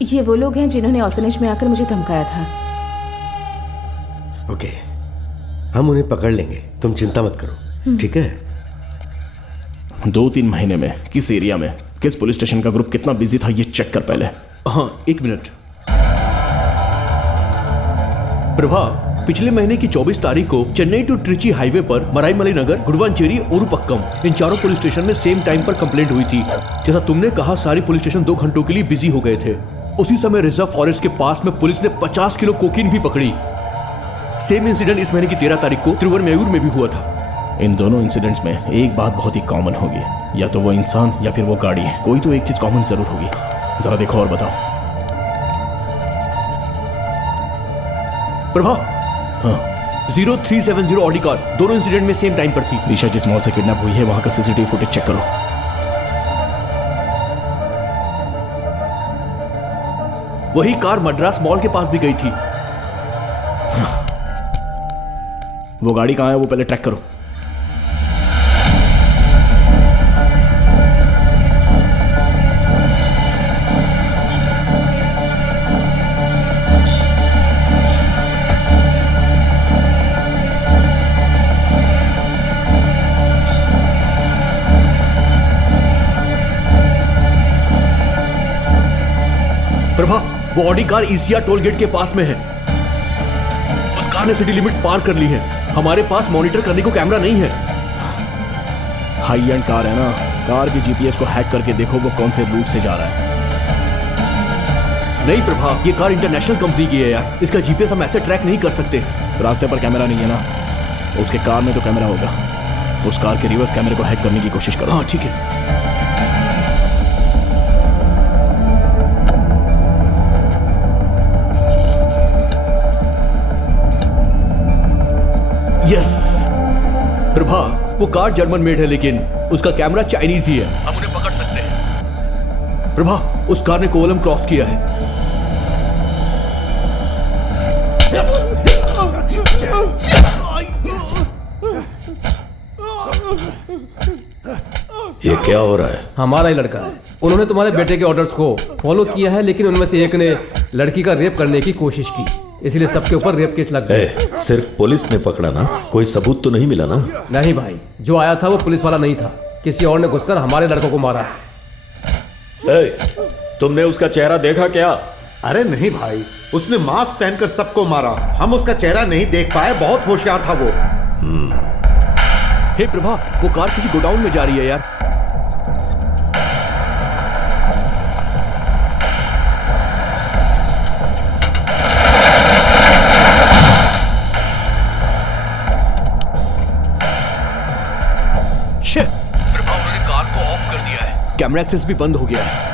ये वो लोग हैं जिन्होंने ऑर्फनेज में आकर मुझे धमकाया था। ओके, हम उन्हें पकड़ लेंगे, तुम चिंता मत करो, ठीक है? 2-3 महीने में किस एरिया में किस पुलिस स्टेशन का ग्रुप कितना बिजी था ये चेक कर पहले। हाँ, 1 मिनट। प्रभा, पिछले महीने की 24 तारीख को चेन्नई टू ट्रिची हाईवे पर मराईमलाई नगर, गुडवांचेरी और उरुपक्कम, इन चारों पुलिस स्टेशन में सेम टाइम पर कंप्लेंट हुई थी। जैसा तुमने कहा, सारी पुलिस स्टेशन 2 घंटों के लिए बिजी हो गए थे। उसी समय रिजर्व फॉरेस्ट के पास में पुलिस ने 50 किलो कोकीन भी पकड़ी। सेम इंसिडेंट इस महीने की 13 तारीख को तिरुवनमयूर में भी हुआ था। इन दोनों इंसिडेंट्स में एक बात बहुत ही कॉमन होगी, या तो वो इंसान या फिर वो गाड़ी, कोई तो एक चीज कॉमन जरूर होगी। जरा देखो और बताओ। प्रभा, हाँ, 0370 ऑडी कार दोनों इंसिडेंट में सेम टाइम पर थी। ईशा जिस मॉल से किडनैप हुई है वहां का सीसीटीवी फुटेज चेक करो। वही कार मद्रास मॉल के पास भी गई थी। वो गाड़ी कहाँ है वो पहले ट्रैक करो। प्रभा, वो Audi car ECR toll gate के पास में है। उस कार ने सिटी लिमिट्स पार कर ली है। हमारे पास मॉनिटर करने को कैमरा नहीं है। हाई एंड कार है ना, कार की जीपीएस को हैक करके देखो वो कौन से रूट से जा रहा है। नहीं प्रभा, ये कार इंटरनेशनल कंपनी की है यार, इसका जीपीएस हम ऐसे ट्रैक नहीं कर सकते। रास्ते पर कैमरा नहीं है ना, उसके कार में तो कैमरा होगा। उस कार के रिवर्स कैमरे को हैक करने की कोशिश करो। हाँ ठीक है। यस प्रभा, वो कार जर्मन मेड है लेकिन उसका कैमरा चाइनीज ही है। हम उन्हें पकड़ सकते हैं। प्रभा, उस कार ने कोवलम क्रॉस किया है। ये क्या हो रहा है? हमारा ही लड़का है। उन्होंने तुम्हारे बेटे के ऑर्डर्स को फॉलो किया है, लेकिन उनमें से एक ने लड़की का रेप करने की कोशिश की, इसलिए सबके ऊपर रेप केस लग गया। सिर्फ पुलिस ने पकड़ा ना, कोई सबूत तो नहीं मिला ना? नहीं भाई, जो आया था वो पुलिस वाला नहीं था, किसी और ने घुसकर हमारे लड़कों को मारा है। तुमने उसका चेहरा देखा क्या? अरे नहीं भाई, उसने मास्क पहनकर सबको मारा। हम उसका चेहरा नहीं देख पाए, बहुत होशियार था वो। हे प्रभा, वो कार किसी गोडाउन में जा रही है यार। प्रभा, उन्होंने कार को ऑफ कर दिया है। कैमरा एक्सेस भी बंद हो गया है।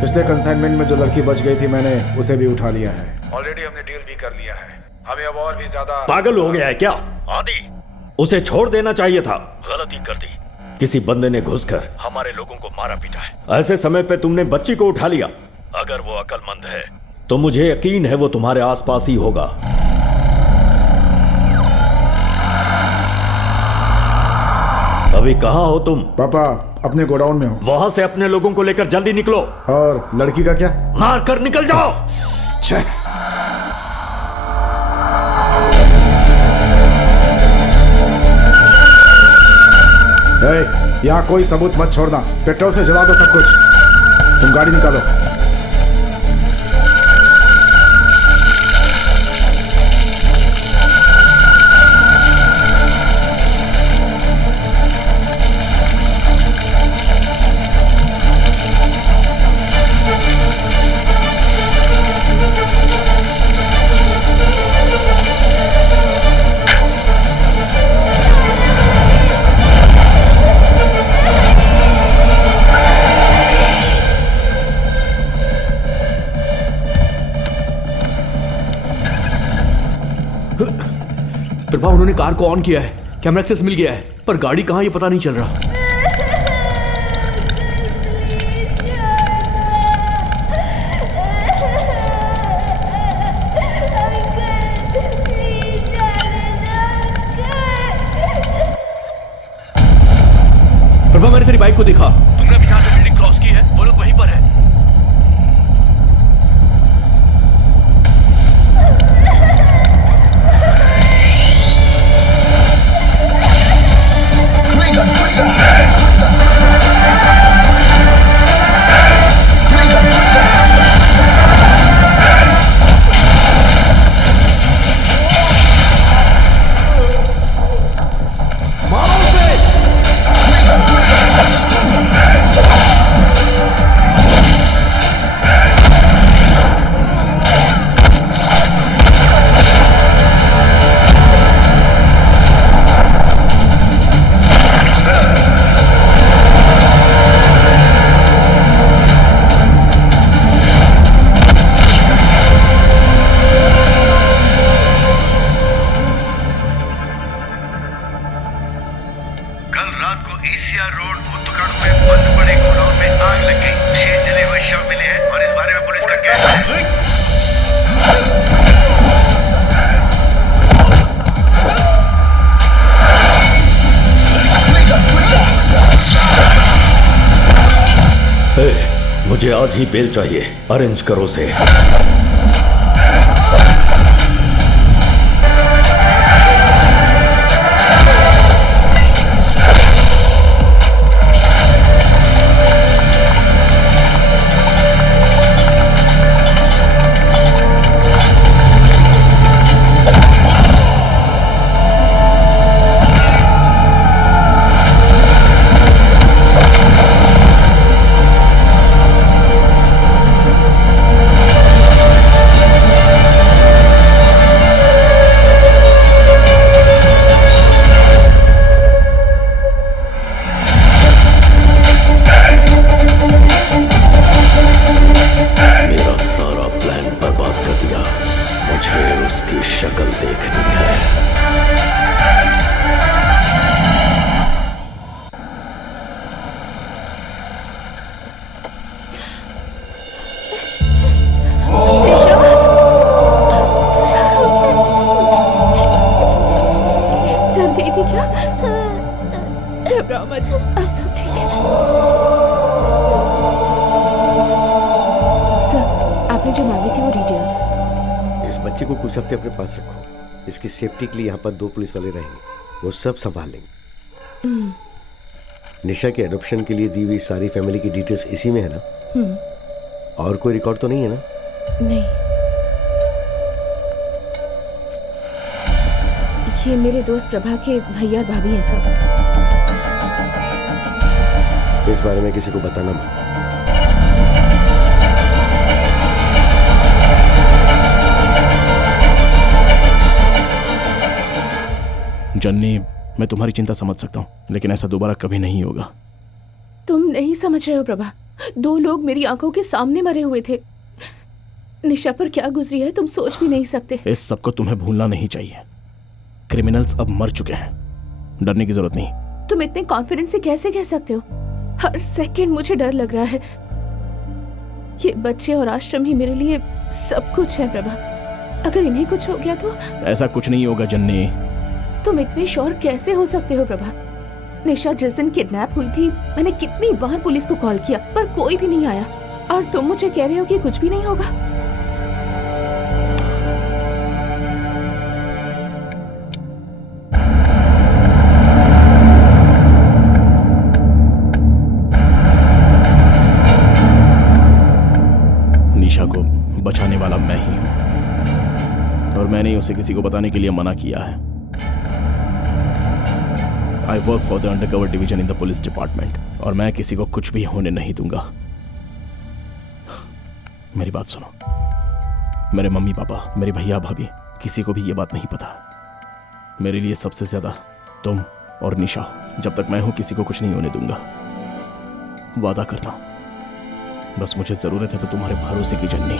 पिछले कंसाइनमेंट में जो लड़की बच गई थी, मैंने उसे भी उठा लिया है। ऑलरेडी हमने डील भी कर लिया है। हमें अब और भी ज्यादा। पागल हो गया है क्या आदि? उसे छोड़ देना चाहिए था। गलती कर दी। किसी बंदे ने घुसकर हमारे लोगों को मारा पीटा है। ऐसे समय पे तुमने बच्ची को उठा लिया। अगर वो अक्लमंद है तो मुझे यकीन है वो तुम्हारे आसपास ही होगा। अभी कहाँ हो तुम? पापा, अपने गोडाउन में हो। वहां से अपने लोगों को लेकर जल्दी निकलो। और लड़की का क्या? मार कर निकल जाओ। यहाँ कोई सबूत मत छोड़ना, पेट्रोल से जला दो सब कुछ। तुम गाड़ी निकालो। प्रभा उन्होंने कार को ऑन किया है, कैमरा एक्सेस मिल गया है, पर गाड़ी कहाँ ये पता नहीं चल रहा। प्रभा मैंने तेरी बाइक को देखा, तुमने अभी जहाँ से बिल्डिंग क्रॉस की है वो लोग वहीं पर है। मुझे आज ही बेल चाहिए, अरेंज करो से। अपने पास रखो, इसकी सेफ्टी के लिए यहाँ पर 2 पुलिस वाले रहेंगे, वो सब संभाल लेंगे। निशा के एडॉप्शन के लिए दी हुई सारी फैमिली की डिटेल्स इसी में है ना? और कोई रिकॉर्ड तो नहीं है ना? नहीं, ये मेरे दोस्त प्रभा के भैया और भाभी हैं सब। इस बारे में किसी को बताना मत। जन्नी, मैं तुम्हारी चिंता समझ सकता हूँ, लेकिन ऐसा दोबारा कभी नहीं होगा। तुम नहीं समझ रहे हो प्रभा, 2 लोग मेरी आंखों के सामने मरे हुए थे। निशा पर क्या गुजरी है तुम सोच भी नहीं सकते। इस सब को तुम्हें भूलना नहीं चाहिए। क्रिमिनल्स अब मर चुके हैं, डरने की जरूरत नहीं। तुम इतने कॉन्फिडेंस से कैसे कह सकते हो? हर सेकंड मुझे डर लग रहा है। ये बच्चे और आश्रम ही मेरे लिए सब कुछ है प्रभा। अगर इन्हें कुछ हो गया तो? ऐसा कुछ नहीं होगा जन्नी। तुम इतने श्योर कैसे हो सकते हो प्रभा? निशा जिस दिन किडनैप हुई थी, मैंने कितनी बार पुलिस को कॉल किया पर कोई भी नहीं आया, और तुम मुझे कह रहे हो कि कुछ भी नहीं होगा? निशा को बचाने वाला मैं ही हूं, और मैंने उसे किसी को बताने के लिए मना किया है। I work for the undercover division in the police department, और मैं किसी को कुछ भी होने नहीं दूंगा। मेरी बात सुनो, मेरे मम्मी पापा, मेरे भैया भाभी, किसी को भी ये बात नहीं पता। मेरे लिए सबसे ज्यादा तुम और निशा हो। जब तक मैं हूं किसी को कुछ नहीं होने दूंगा, वादा करता हूं। बस मुझे जरूरत है तो तुम्हारे भरोसे की जन्नी।